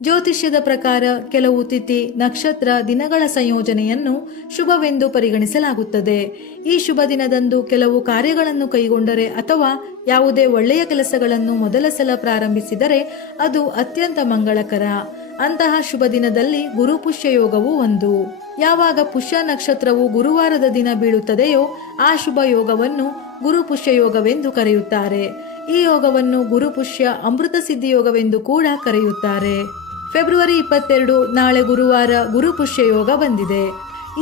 ಜ್ಯೋತಿಷ್ಯದ ಪ್ರಕಾರ ಕೆಲವು ತಿಥಿ ನಕ್ಷತ್ರ ದಿನಗಳ ಸಂಯೋಜನೆಯನ್ನು ಶುಭವೆಂದು ಪರಿಗಣಿಸಲಾಗುತ್ತದೆ. ಈ ಶುಭ ದಿನದಂದು ಕೆಲವು ಕಾರ್ಯಗಳನ್ನು ಕೈಗೊಂಡರೆ ಅಥವಾ ಯಾವುದೇ ಒಳ್ಳೆಯ ಕೆಲಸಗಳನ್ನು ಮೊದಲ ಸಲ ಪ್ರಾರಂಭಿಸಿದರೆ ಅದು ಅತ್ಯಂತ ಮಂಗಳಕರ. ಅಂತಹ ಶುಭ ದಿನದಲ್ಲಿ ಗುರು ಪುಷ್ಯ ಯೋಗವು ಒಂದು. ಯಾವಾಗ ಪುಷ್ಯ ನಕ್ಷತ್ರವು ಗುರುವಾರದ ದಿನ ಬೀಳುತ್ತದೆಯೋ ಆ ಶುಭ ಯೋಗವನ್ನು ಗುರು ಪುಷ್ಯ ಯೋಗವೆಂದು ಕರೆಯುತ್ತಾರೆ. ಈ ಯೋಗವನ್ನು ಗುರು ಪುಷ್ಯ ಅಮೃತ ಸಿದ್ಧಿ ಯೋಗವೆಂದು ಕೂಡ ಕರೆಯುತ್ತಾರೆ. ಫೆಬ್ರವರಿ 22 ನಾಳೆ ಗುರುವಾರ ಗುರು ಪುಷ್ಯ ಯೋಗ ಬಂದಿದೆ.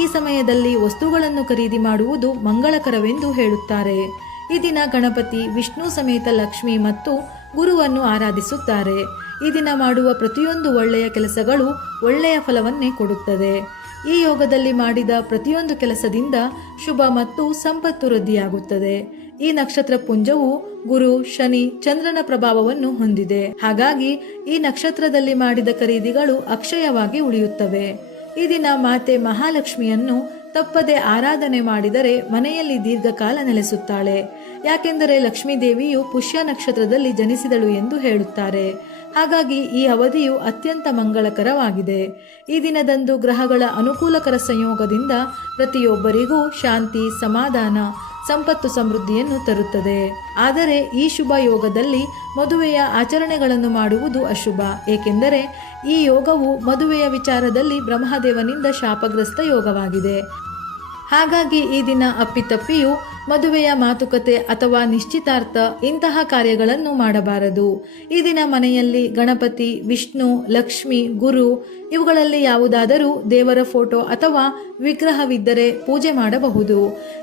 ಈ ಸಮಯದಲ್ಲಿ ವಸ್ತುಗಳನ್ನು ಖರೀದಿ ಮಾಡುವುದು ಮಂಗಳಕರವೆಂದು ಹೇಳುತ್ತಾರೆ. ಈ ದಿನ ಗಣಪತಿ, ವಿಷ್ಣು ಸಮೇತ ಲಕ್ಷ್ಮಿ ಮತ್ತು ಗುರುವನ್ನು ಆರಾಧಿಸುತ್ತಾರೆ. ಈ ದಿನ ಮಾಡುವ ಪ್ರತಿಯೊಂದು ಒಳ್ಳೆಯ ಕೆಲಸಗಳು ಒಳ್ಳೆಯ ಫಲವನ್ನೇ ಕೊಡುತ್ತದೆ. ಈ ಯೋಗದಲ್ಲಿ ಮಾಡಿದ ಪ್ರತಿಯೊಂದು ಕೆಲಸದಿಂದ ಶುಭ ಮತ್ತು ಸಂಪತ್ತು ವೃದ್ಧಿಯಾಗುತ್ತದೆ. ಈ ನಕ್ಷತ್ರ ಪುಂಜವು ಗುರು, ಶನಿ, ಚಂದ್ರನ ಪ್ರಭಾವವನ್ನು ಹೊಂದಿದೆ. ಹಾಗಾಗಿ ಈ ನಕ್ಷತ್ರದಲ್ಲಿ ಮಾಡಿದ ಖರೀದಿಗಳು ಅಕ್ಷಯವಾಗಿ ಉಳಿಯುತ್ತವೆ. ಈ ದಿನ ಮಾತೆ ಮಹಾಲಕ್ಷ್ಮಿಯನ್ನು ತಪ್ಪದೆ ಆರಾಧನೆ ಮಾಡಿದರೆ ಮನೆಯಲ್ಲಿ ದೀರ್ಘಕಾಲ ನೆಲೆಸುತ್ತಾಳೆ. ಯಾಕೆಂದರೆ ಲಕ್ಷ್ಮೀ ದೇವಿಯು ಪುಷ್ಯ ನಕ್ಷತ್ರದಲ್ಲಿ ಜನಿಸಿದಳು ಎಂದು ಹೇಳುತ್ತಾರೆ. ಹಾಗಾಗಿ ಈ ಅವಧಿಯು ಅತ್ಯಂತ ಮಂಗಳಕರವಾಗಿದೆ. ಈ ದಿನದಂದು ಗ್ರಹಗಳ ಅನುಕೂಲಕರ ಸಂಯೋಗದಿಂದ ಪ್ರತಿಯೊಬ್ಬರಿಗೂ ಶಾಂತಿ, ಸಮಾಧಾನ, ಸಂಪತ್ತು, ಸಮೃದ್ಧಿಯನ್ನು ತರುತ್ತದೆ. ಆದರೆ ಈ ಶುಭ ಯೋಗದಲ್ಲಿ ಮದುವೆಯ ಆಚರಣೆಗಳನ್ನು ಮಾಡುವುದು ಅಶುಭ. ಏಕೆಂದರೆ ಈ ಯೋಗವು ಮದುವೆಯ ವಿಚಾರದಲ್ಲಿ ಬ್ರಹ್ಮದೇವನಿಂದ ಶಾಪಗ್ರಸ್ತ ಯೋಗವಾಗಿದೆ. ಹಾಗಾಗಿ ಈ ದಿನ ಅಪ್ಪಿತಪ್ಪಿಯು ಮದುವೆಯ ಮಾತುಕತೆ ಅಥವಾ ನಿಶ್ಚಿತಾರ್ಥ ಇಂತಹ ಕಾರ್ಯಗಳನ್ನು ಮಾಡಬಾರದು. ಈ ದಿನ ಮನೆಯಲ್ಲಿ ಗಣಪತಿ, ವಿಷ್ಣು, ಲಕ್ಷ್ಮಿ, ಗುರು ಇವುಗಳಲ್ಲಿ ಯಾವುದಾದರೂ ದೇವರ ಫೋಟೋ ಅಥವಾ ವಿಗ್ರಹವಿದ್ದರೆ ಪೂಜೆ ಮಾಡಬಹುದು.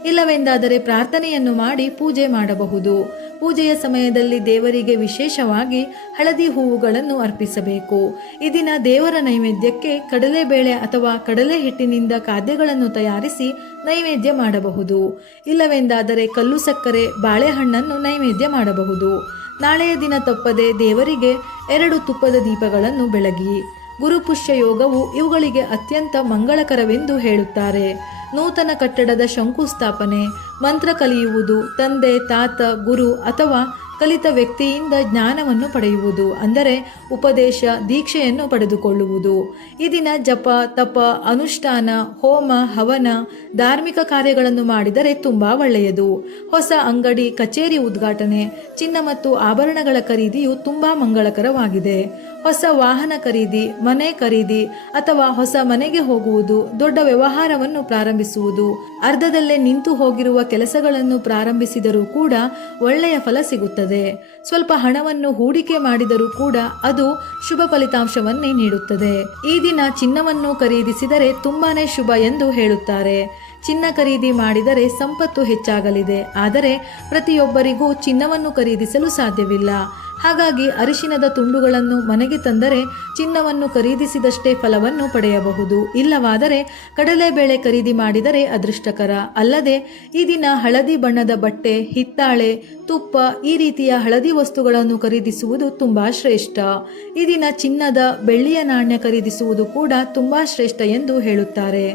ಇಲ್ಲವೆಂದಾದರೆ ಪ್ರಾರ್ಥನೆಯನ್ನು ಮಾಡಿ ಪೂಜೆ ಮಾಡಬಹುದು. ಪೂಜೆಯ ಸಮಯದಲ್ಲಿ ದೇವರಿಗೆ ವಿಶೇಷವಾಗಿ ಹಳದಿ ಹೂವುಗಳನ್ನು ಅರ್ಪಿಸಬೇಕು. ಈ ದಿನ ದೇವರ ನೈವೇದ್ಯಕ್ಕೆ ಕಡಲೆಬೇಳೆ ಅಥವಾ ಕಡಲೆ ಹಿಟ್ಟಿನಿಂದ ಖಾದ್ಯಗಳನ್ನು ತಯಾರಿಸಿ ನೈವೇದ್ಯ ಮಾಡಬಹುದು. ಇಲ್ಲವೆಂದಾದರೆ ಕಲ್ಲು ಸಕ್ಕರೆ, ಬಾಳೆಹಣ್ಣನ್ನು ನೈವೇದ್ಯ ಮಾಡಬಹುದು. ನಾಳೆಯ ದಿನ ತಪ್ಪದೆ ದೇವರಿಗೆ 2 ತುಪ್ಪದ ದೀಪಗಳನ್ನು ಬೆಳಗಿ. ಗುರುಪುಷ್ಯ ಯೋಗವು ಇವುಗಳಿಗೆ ಅತ್ಯಂತ ಮಂಗಳಕರವೆಂದು ಹೇಳುತ್ತಾರೆ. ನೂತನ ಕಟ್ಟಡದ ಶಂಕುಸ್ಥಾಪನೆ, ಮಂತ್ರ ಕಲಿಯುವುದು, ತಂದೆ, ತಾತ, ಗುರು ಅಥವಾ ಕಲಿತ ವ್ಯಕ್ತಿಯಿಂದ ಜ್ಞಾನವನ್ನು ಪಡೆಯುವುದು, ಅಂದರೆ ಉಪದೇಶ, ದೀಕ್ಷೆಯನ್ನು ಪಡೆದುಕೊಳ್ಳುವುದು. ಈ ದಿನ ಜಪ, ತಪ, ಅನುಷ್ಠಾನ, ಹೋಮ, ಹವನ, ಧಾರ್ಮಿಕ ಕಾರ್ಯಗಳನ್ನು ಮಾಡಿದರೆ ತುಂಬ ಒಳ್ಳೆಯದು. ಹೊಸ ಅಂಗಡಿ, ಕಚೇರಿ ಉದ್ಘಾಟನೆ, ಚಿನ್ನ ಮತ್ತು ಆಭರಣಗಳ ಖರೀದಿಯು ತುಂಬ ಮಂಗಳಕರವಾಗಿದೆ. ಹೊಸ ವಾಹನ ಖರೀದಿ, ಮನೆ ಖರೀದಿ ಅಥವಾ ಹೊಸ ಮನೆಗೆ ಹೋಗುವುದು, ದೊಡ್ಡ ವ್ಯವಹಾರವನ್ನು ಪ್ರಾರಂಭಿಸುವುದು, ಅರ್ಧದಲ್ಲೇ ನಿಂತು ಹೋಗಿರುವ ಕೆಲಸಗಳನ್ನು ಪ್ರಾರಂಭಿಸಿದರೂ ಕೂಡ ಒಳ್ಳೆಯ ಫಲ ಸಿಗುತ್ತದೆ. ಸ್ವಲ್ಪ ಹಣವನ್ನು ಹೂಡಿಕೆ ಮಾಡಿದರೂ ಕೂಡ ಅದು ಶುಭ ಫಲಿತಾಂಶವನ್ನೇ ನೀಡುತ್ತದೆ. ಈ ದಿನ ಚಿನ್ನವನ್ನು ಖರೀದಿಸಿದರೆ ತುಂಬಾನೇ ಶುಭ ಎಂದು ಹೇಳುತ್ತಾರೆ. ಚಿನ್ನ ಖರೀದಿ ಮಾಡಿದರೆ ಸಂಪತ್ತು ಹೆಚ್ಚಾಗಲಿದೆ. ಆದರೆ ಪ್ರತಿಯೊಬ್ಬರಿಗೂ ಚಿನ್ನವನ್ನು ಖರೀದಿಸಲು ಸಾಧ್ಯವಿಲ್ಲ. ಹಾಗಾಗಿ ಅರಿಶಿನದ ತುಂಡುಗಳನ್ನು ಮನೆಗೆ ತಂದರೆ ಚಿನ್ನವನ್ನು ಖರೀದಿಸಿದಷ್ಟೇ ಫಲವನ್ನು ಪಡೆಯಬಹುದು. ಇಲ್ಲವಾದರೆ ಕಡಲೆಬೇಳೆ ಖರೀದಿ ಮಾಡಿದರೆ ಅದೃಷ್ಟಕರ. ಅಲ್ಲದೆ ಈ ದಿನ ಹಳದಿ ಬಣ್ಣದ ಬಟ್ಟೆ, ಹಿತ್ತಾಳೆ, ತುಪ್ಪ ಈ ರೀತಿಯ ಹಳದಿ ವಸ್ತುಗಳನ್ನು ಖರೀದಿಸುವುದು ತುಂಬಾ ಶ್ರೇಷ್ಠ. ಈ ದಿನ ಚಿನ್ನದ, ಬೆಳ್ಳಿಯ ನಾಣ್ಯ ಖರೀದಿಸುವುದು ಕೂಡ ತುಂಬಾ ಶ್ರೇಷ್ಠ ಎಂದು ಹೇಳುತ್ತಾರೆ.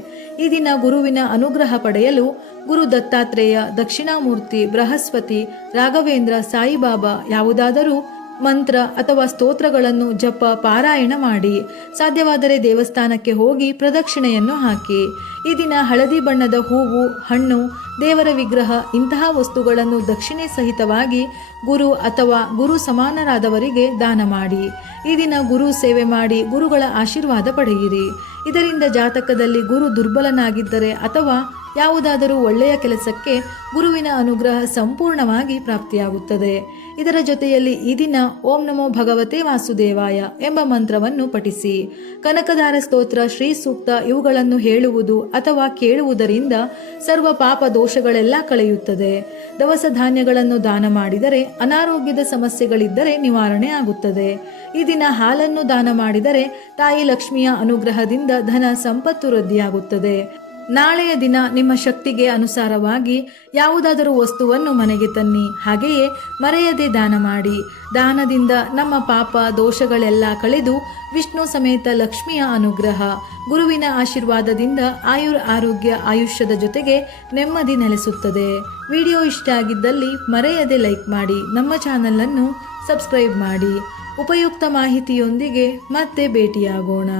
ಈ ದಿನ ಗುರುವಿನ ಅನುಗ್ರಹ ಪಡೆಯಲು ಗುರು ದತ್ತಾತ್ರೇಯ, ದಕ್ಷಿಣಾಮೂರ್ತಿ, ಬೃಹಸ್ಪತಿ, ರಾಘವೇಂದ್ರ, ಸಾಯಿಬಾಬಾ ಯಾವುದಾದರೂ ಮಂತ್ರ ಅಥವಾ ಸ್ತೋತ್ರಗಳನ್ನು ಜಪ, ಪಾರಾಯಣ ಮಾಡಿ. ಸಾಧ್ಯವಾದರೆ ದೇವಸ್ಥಾನಕ್ಕೆ ಹೋಗಿ ಪ್ರದಕ್ಷಿಣೆಯನ್ನು ಹಾಕಿ. ಈ ದಿನ ಹಳದಿ ಬಣ್ಣದ ಹೂವು, ಹಣ್ಣು, ದೇವರ ವಿಗ್ರಹ ಇಂತಹ ವಸ್ತುಗಳನ್ನು ದಕ್ಷಿಣೆ ಸಹಿತವಾಗಿ ಗುರು ಅಥವಾ ಗುರು ಸಮಾನರಾದವರಿಗೆ ದಾನ ಮಾಡಿ. ಈ ದಿನ ಗುರು ಸೇವೆ ಮಾಡಿ ಗುರುಗಳ ಆಶೀರ್ವಾದ ಪಡೆಯಿರಿ. ಇದರಿಂದ ಜಾತಕದಲ್ಲಿ ಗುರು ದುರ್ಬಲನಾಗಿದ್ದರೆ ಅಥವಾ ಯಾವುದಾದರೂ ಒಳ್ಳೆಯ ಕೆಲಸಕ್ಕೆ ಗುರುವಿನ ಅನುಗ್ರಹ ಸಂಪೂರ್ಣವಾಗಿ ಪ್ರಾಪ್ತಿಯಾಗುತ್ತದೆ. ಇದರ ಜೊತೆಯಲ್ಲಿ ಈ ದಿನ ಓಂ ನಮೋ ಭಗವತೆ ವಾಸುದೇವಾಯ ಎಂಬ ಮಂತ್ರವನ್ನು ಪಠಿಸಿ. ಕನಕದಾರ ಸ್ತೋತ್ರ, ಶ್ರೀ ಸೂಕ್ತ ಇವುಗಳನ್ನು ಹೇಳುವುದು ಅಥವಾ ಕೇಳುವುದರಿಂದ ಸರ್ವ ಪಾಪ ದೋಷಗಳೆಲ್ಲ ಕಳೆಯುತ್ತದೆ. ದವಸ ಧಾನ್ಯಗಳನ್ನು ದಾನ ಮಾಡಿದರೆ ಅನಾರೋಗ್ಯದ ಸಮಸ್ಯೆಗಳಿದ್ದರೆ ನಿವಾರಣೆ ಆಗುತ್ತದೆ. ಈ ದಿನ ಹಾಲನ್ನು ದಾನ ಮಾಡಿದರೆ ತಾಯಿ ಲಕ್ಷ್ಮಿಯ ಅನುಗ್ರಹದಿಂದ ಧನ ಸಂಪತ್ತು ವೃದ್ಧಿಯಾಗುತ್ತದೆ. ನಾಳೆಯ ದಿನ ನಿಮ್ಮ ಶಕ್ತಿಗೆ ಅನುಸಾರವಾಗಿ ಯಾವುದಾದರೂ ವಸ್ತುವನ್ನು ಮನೆಗೆ ತನ್ನಿ. ಹಾಗೆಯೇ ಮರೆಯದೆ ದಾನ ಮಾಡಿ. ದಾನದಿಂದ ನಮ್ಮ ಪಾಪ ದೋಷಗಳೆಲ್ಲ ಕಳೆದು ವಿಷ್ಣು ಸಮೇತ ಲಕ್ಷ್ಮಿಯ ಅನುಗ್ರಹ, ಗುರುವಿನ ಆಶೀರ್ವಾದದಿಂದ ಆರೋಗ್ಯ, ಆಯುಷ್ಯದ ಜೊತೆಗೆ ನೆಮ್ಮದಿ ನೆಲೆಸುತ್ತದೆ. ವಿಡಿಯೋ ಇಷ್ಟ ಆಗಿದ್ದಲ್ಲಿ ಮರೆಯದೆ ಲೈಕ್ ಮಾಡಿ, ನಮ್ಮ ಚಾನಲನ್ನು ಸಬ್ಸ್ಕ್ರೈಬ್ ಮಾಡಿ. ಉಪಯುಕ್ತ ಮಾಹಿತಿಯೊಂದಿಗೆ ಮತ್ತೆ ಭೇಟಿಯಾಗೋಣ.